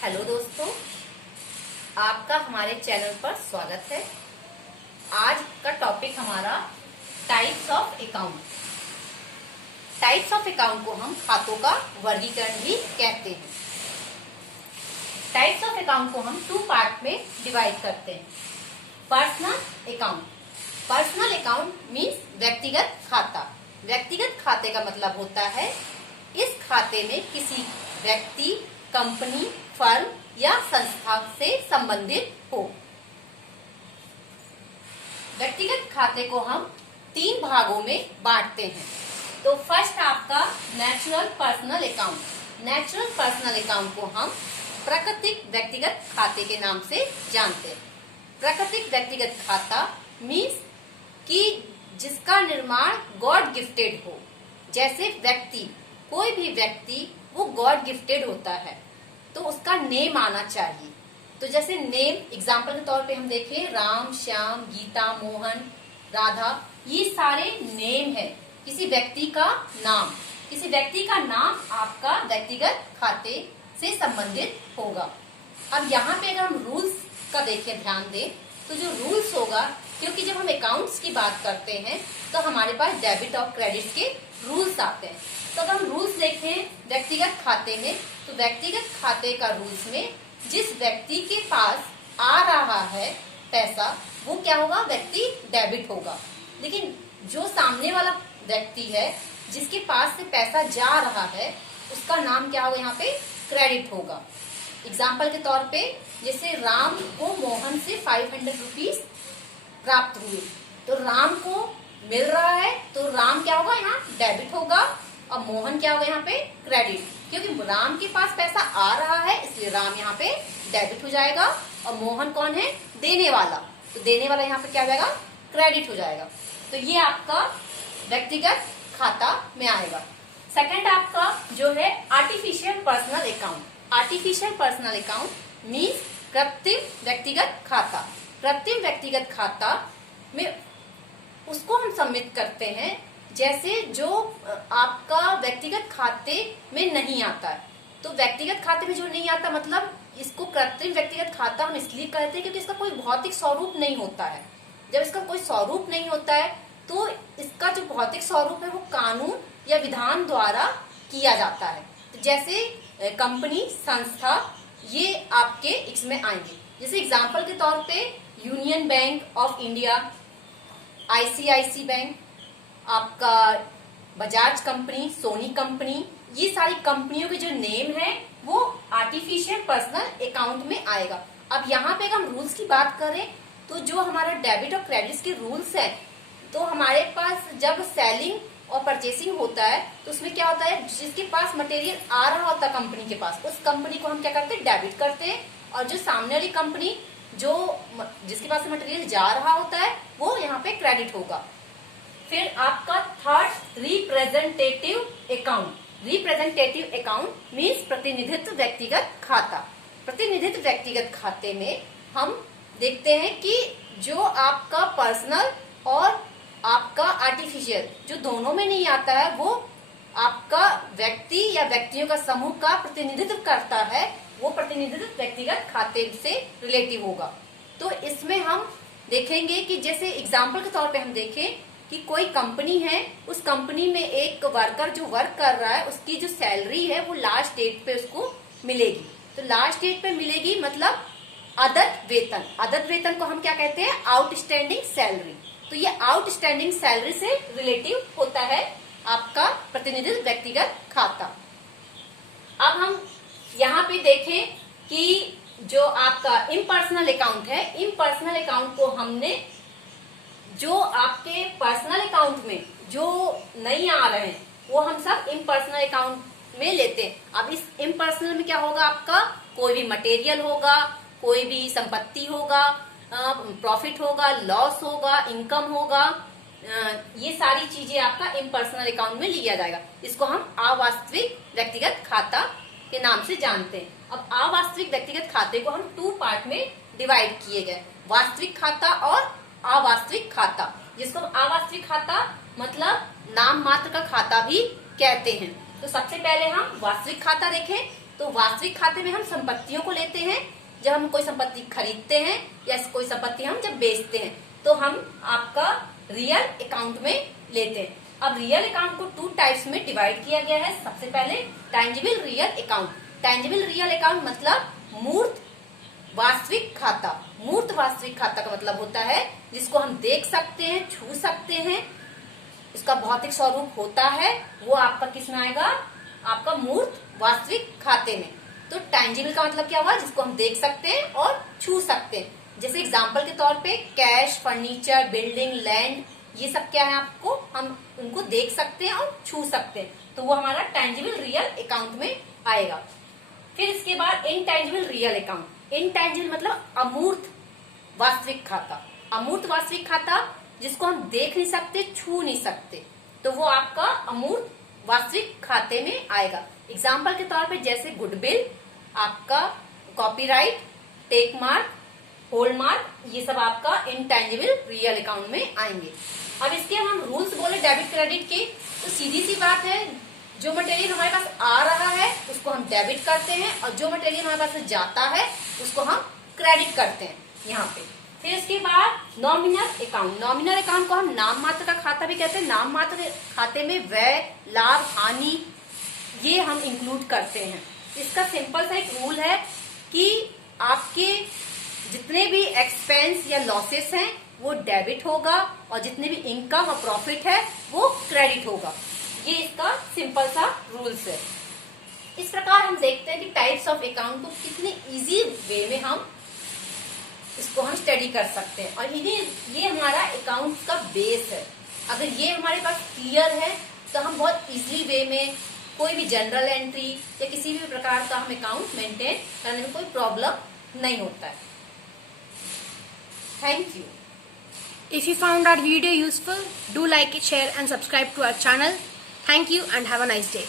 Hello दोस्तों, आपका हमारे चैनल पर स्वागत है। आज का टॉपिक हमारा types of account. Types of account को हम खातों का वर्गीकरण भी कहते हैं। टाइप्स ऑफ अकाउंट को हम 2 पार्ट में डिवाइड करते हैं। Personal account. Personal account means व्यक्तिगत खाता। व्यक्तिगत खाते का मतलब होता है इस खाते में किसी व्यक्ति, कंपनी, फर्म या संस्था से संबंधित हो। व्यक्तिगत खाते को हम 3 भागों में बांटते हैं। तो फर्स्ट आपका natural personal account. Natural personal account को हम प्राकृतिक व्यक्तिगत खाते के नाम से जानते हैं। प्राकृतिक व्यक्तिगत खाता मीन्स कि जिसका निर्माण गॉड गिफ्टेड हो। जैसे व्यक्ति, कोई भी व्यक्ति वो गॉड गिफ्टेड होता है तो उसका नेम आना चाहिए। तो जैसे नेम एग्जाम्पल के तौर पे हम देखें, राम, श्याम, गीता, मोहन, राधा, ये सारे नेम है किसी व्यक्ति का नाम। किसी व्यक्ति का नाम आपका व्यक्तिगत खाते से संबंधित होगा। अब यहाँ पे अगर हम रूल्स का देखें, ध्यान दें, तो जो रूल्स होगा, क्योंकि जब हम अकाउंट्स की बात करते हैं तो हमारे पास डेबिट और क्रेडिट के रूल्स आते हैं। तो अगर हम रूल्स देखें व्यक्तिगत खाते में, तो व्यक्तिगत खाते का रूल्स में जिस व्यक्ति के पास आ रहा है पैसा वो क्या होगा, व्यक्ति डेबिट होगा। लेकिन जो सामने वाला व्यक्ति है जिसके पास से पैसा जा रहा है उसका नाम क्या होगा, यहाँ पे क्रेडिट होगा। एग्जाम्पल के तौर पे जैसे राम को मोहन से 500 रुपीज प्राप्त हुए, तो राम को मिल रहा है तो राम क्या होगा, यहाँ डेबिट होगा, और मोहन क्या होगा, यहाँ पे क्रेडिट। क्योंकि राम के पास पैसा आ रहा है इसलिए राम यहाँ पे डेबिट हो जाएगा, और मोहन कौन है, देने वाला, तो देने वाला यहाँ पे क्या हो जाएगा, क्रेडिट हो जाएगा। तो ये आपका व्यक्तिगत खाता में आएगा। सेकंड आपका जो है artificial personal account. Artificial personal account means कृत्रिम व्यक्तिगत खाता। कृत्रिम व्यक्तिगत खाता में उसको हम सबमिट करते हैं जैसे जो आपका व्यक्तिगत खाते में नहीं आता है। तो व्यक्तिगत खाते में जो नहीं आता, मतलब इसको कृत्रिम व्यक्तिगत खाता हम इसलिए कहते हैं क्योंकि इसका कोई भौतिक स्वरूप नहीं होता है। जब इसका कोई स्वरूप नहीं होता है तो इसका जो भौतिक स्वरूप है वो कानून या विधान द्वारा किया जाता है। तो जैसे कंपनी, संस्था, ये आपके इसमें आएंगे। जैसे एग्जाम्पल के तौर पे union bank of India, ICICI bank, आपका बजाज कंपनी, सोनी कंपनी, ये सारी कंपनियों के जो नेम है वो आर्टिफिशियल पर्सनल अकाउंट में आएगा। अब यहाँ पे अगर हम रूल्स की बात करें तो जो हमारा डेबिट और क्रेडिट के रूल्स है, तो हमारे पास जब सेलिंग और परचेसिंग होता है तो उसमें क्या होता है, जिसके पास मटेरियल आ रहा होता है कंपनी के पास, उस कंपनी को हम क्या करते हैं, डेबिट करते हैं, और जो सामने वाली कंपनी जो जिसके पास मटेरियल जा रहा होता है वो यहाँ पे क्रेडिट होगा। फिर आपका third representative account. Representative account means प्रतिनिधित्व व्यक्तिगत खाता। प्रतिनिधित्व व्यक्तिगत खाते में हम देखते हैं कि जो आपका पर्सनल और आपका आर्टिफिशियल जो दोनों में नहीं आता है वो आपका व्यक्ति या व्यक्तियों का समूह का प्रतिनिधित्व करता है, वो प्रतिनिधित्व व्यक्तिगत खाते से रिलेटिव होगा। तो इसमें हम देखेंगे कि जैसे एग्जाम्पल के तौर पे हम देखें कि कोई कंपनी है, उस कंपनी में एक वर्कर जो वर्क कर रहा है उसकी जो सैलरी है वो लास्ट डेट पे उसको मिलेगी। तो लास्ट डेट पे मिलेगी मतलब अदद वेतन। अदद वेतन को हम क्या कहते हैं, आउटस्टैंडिंग सैलरी। तो ये आउटस्टैंडिंग सैलरी से रिलेटिव होता है आपका प्रतिनिधित्व व्यक्तिगत खाता। अब हम यहाँ पे देखें कि जो आपका इम्पर्सनल अकाउंट है, इम्पर्सनल अकाउंट को हमने जो आपके पर्सनल अकाउंट में जो नहीं आ रहे हैं वो हम सब इम्पर्सनल अकाउंट में लेते हैं। अब इस इम्पर्सनल में क्या होगा, आपका कोई भी मटेरियल होगा, कोई भी संपत्ति होगा, प्रॉफिट होगा, लॉस होगा, इनकम होगा, ये सारी चीजें आपका इम्पर्सनल अकाउंट में लिया जाएगा। इसको हम अवास्तविक व्यक्तिगत खाता के नाम से जानते हैं। अब अवास्तविक व्यक्तिगत खाते को हम 2 पार्ट में डिवाइड किए गए, वास्तविक खाता और अवास्तविक खाता, जिसको अवास्तविक खाता मतलब नाम मात्र का खाता भी कहते हैं। तो सबसे पहले हम वास्तविक खाता देखें तो वास्तविक खाते में हम संपत्तियों को लेते हैं जब हम कोई संपत्ति खरीदते हैं या कोई संपत्ति हम जब बेचते हैं, तो हम आपका रियल अकाउंट में लेते हैं। अब रियल अकाउंट को 2 टाइप्स में डिवाइड किया गया है। सबसे पहले tangible real account. Tangible real account मतलब मूर्त वास्तविक खाता। मूर्त वास्तविक खाता का मतलब होता है जिसको हम देख सकते हैं, छू सकते हैं, इसका भौतिक स्वरूप होता है, वो आपका किस में आएगा, आपका मूर्त वास्तविक खाते में। तो टेंजिबल का मतलब क्या हुआ, जिसको हम देख सकते हैं और छू सकते हैं। जैसे एग्जांपल के तौर पे कैश, फर्नीचर, बिल्डिंग, लैंड, ये सब क्या है, आपको हम उनको देख सकते हैं और छू सकते हैं, तो वो हमारा टेंजिबल रियल अकाउंट में आएगा। फिर इसके बाद इनटेंजिबल रियल अकाउंट। इनटेंजिबल मतलब अमूर्त वास्तविक खाता। अमूर्त वास्तविक खाता जिसको हम देख नहीं सकते, छू नहीं सकते, तो वो आपका अमूर्त वास्तविक खाते में आएगा। एग्जाम्पल के तौर पे जैसे गुडविल, आपका कॉपीराइट, टेक मार्क, होलमार्क, ये सब आपका इनटेंजिबल रियल अकाउंट में आएंगे। अब इसके हम रूल्स बोले डेबिट क्रेडिट के, तो सीधी सी बात है, जो मटेरियल हमारे पास आ रहा है उसको हम डेबिट करते हैं और जो मटेरियल हमारे पास से जाता है उसको हम क्रेडिट करते हैं यहाँ पे। फिर इसके बाद नॉमिनल अकाउंट। नॉमिनल अकाउंट को हम नाम मात्र का खाता भी कहते हैं। नाम मात्र खाते में व्यय, लाभ, हानि ये हम इंक्लूड करते हैं। इसका सिंपल सा एक रूल है कि आपके जितने भी एक्सपेंस या लॉसेस हैं वो डेबिट होगा और जितने भी इनकम और प्रॉफिट है वो क्रेडिट होगा। ये इसका सिंपल सा रूल्स है। इस प्रकार हम देखते हैं कि टाइप्स ऑफ अकाउंट को कितने इजी वे में हम इसको हम स्टडी कर सकते हैं और ये हमारा अकाउंट का बेस है। अगर ये हमारे पास क्लियर है तो हम बहुत इजी वे में कोई भी जनरल एंट्री या किसी भी प्रकार का हम अकाउंट मेंटेन करने में कोई प्रॉब्लम नहीं होता है। Thank you. If you found our video useful, do like it, share and subscribe to our channel. Thank you and have a nice day.